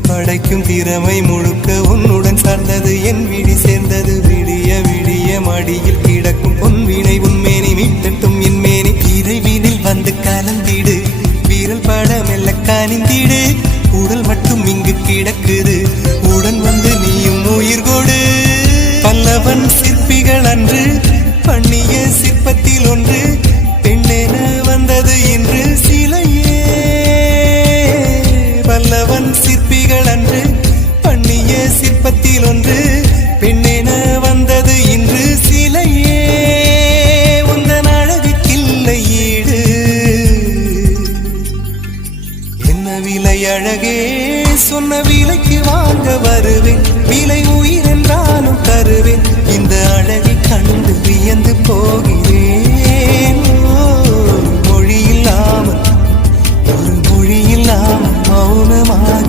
படைக்கும் திறமை முழுக்க உன்னுடன் சார்ந்தது என் விழி சேர்ந்தது விடிய விடிய மடியில் கிடக்கும் பொன்வினை உன்மேனி மீட்டட்டும் என் மேனி இறைவினில் வந்து கலந்திடு வீரல் பட மெல்ல காணிந்திடு உடல் மட்டும் இங்கு கிடக்குது உடன் வந்து நீயும் உயிர் கொடு பல்லவன் சிற்பிகள் அன்று பண்ணிய சிற்பத்தில் ஒன்று பெண்ணென வந்தது இன்று சிலையே பல்லவன் சிற்பிகள் அன்று பண்ணிய சிற்பத்தில் ஒன்று பெண்ணென வந்தது இன்று சிலையே உந்தன் அழகுக்கில்லை ஈடு என்ன விலை அழகே சொன்ன விலைக்கு வாங்க வருவேன் விலை உயிர் என்றாலும் தருவேன் இந்த அழகை கண்டு வியந்து போகிறேன் ஒரு மொழி இல்லாமல் மௌனமாக